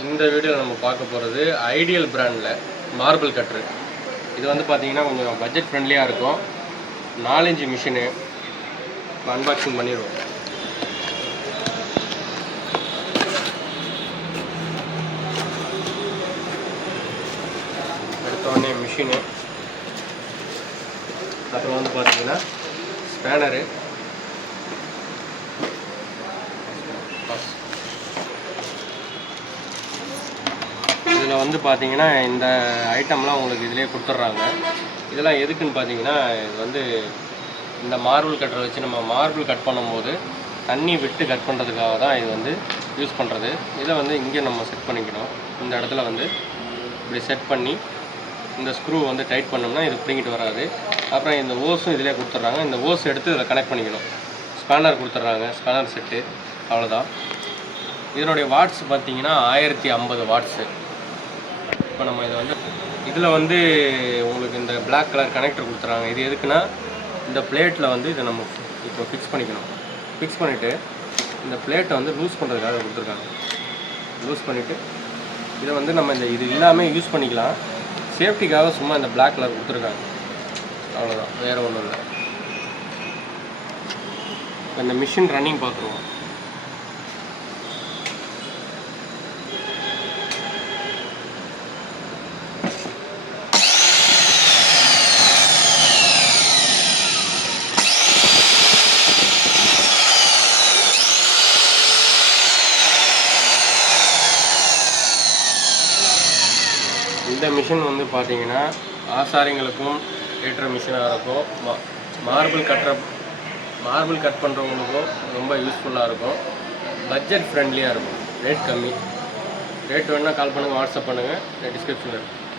இந்த வீடியோவில் நம்ம பார்க்க போகிறது ஐடியல் பிராண்டில் மார்பிள் கட்ரு. இது வந்து பார்த்திங்கன்னா கொஞ்சம் பட்ஜெட் ஃப்ரெண்ட்லியாக இருக்கும். 4 இன்ச் மிஷினு. இப்போ அன்பாக்சிங் பண்ணிடுவோம். எடுத்தோடனே மிஷினு, அப்புறம் வந்து பார்த்திங்கன்னா ஸ்பேனரு, இதில் வந்து பார்த்தீங்கன்னா இந்த ஐட்டம்லாம் உங்களுக்கு இதிலே கொடுத்துட்றாங்க. இதெல்லாம் எதுக்குன்னு பார்த்தீங்கன்னா, இது வந்து இந்த மார்பிள் கட்டரை வச்சு நம்ம மார்பிள் கட் பண்ணும்போது தண்ணி விட்டு கட் பண்ணுறதுக்காக தான் இது வந்து யூஸ் பண்ணுறது. இதை வந்து இங்கே நம்ம செட் பண்ணிக்கணும். இந்த இடத்துல வந்து இப்படி செட் பண்ணி இந்த ஸ்க்ரூ வந்து டைட் பண்ணோம்னா இது பிடிங்கிட்டு வராது. அப்புறம் இந்த ஓஸும் இதிலே கொடுத்துட்றாங்க. இந்த ஓஸ் எடுத்து இதில் கனெக்ட் பண்ணிக்கணும். ஸ்பேனர் கொடுத்துட்றாங்க, ஸ்பேனர் செட்டு. அவ்வளோதான். இதனுடைய வாட்ஸ் பார்த்தீங்கன்னா 1050 வாட்ஸு. இப்போ நம்ம இதை வந்து இதில் வந்து உங்களுக்கு இந்த பிளாக் கலர் கனெக்டர் கொடுத்துறாங்க. இது எதுக்குன்னா, இந்த பிளேட்டில் வந்து இதை நம்ம இப்போ ஃபிக்ஸ் பண்ணிக்கணும். ஃபிக்ஸ் பண்ணிவிட்டு இந்த பிளேட்டை வந்து லூஸ் பண்ணுறதுக்காக கொடுத்துருக்காங்க. லூஸ் பண்ணிவிட்டு இதை வந்து நம்ம இது இல்லாமல் யூஸ் பண்ணிக்கலாம். சேஃப்டிக்காக சும்மா இந்த பிளாக் கலர் கொடுத்துருக்காங்க. அவ்வளோதான், வேறு ஒன்றும் இல்லை. இந்த மிஷின் ரன்னிங் பார்த்துருவோம். இந்த மிஷின் வந்து பார்த்தீங்கன்னா ஆசாரிங்களுக்கும் ஏற்ற மிஷினாக இருக்கும். மார்பிள் கட் பண்ணுறவங்களுக்கும் ரொம்ப யூஸ்ஃபுல்லாக இருக்கும். பட்ஜெட் ஃப்ரெண்ட்லியாக இருக்கும். ரேட் கம்மி. ரேட் வேணால் கால் பண்ணுங்கள், வாட்ஸ்அப் பண்ணுங்கள், டிஸ்கிரிப்ஷனில் இருக்குது.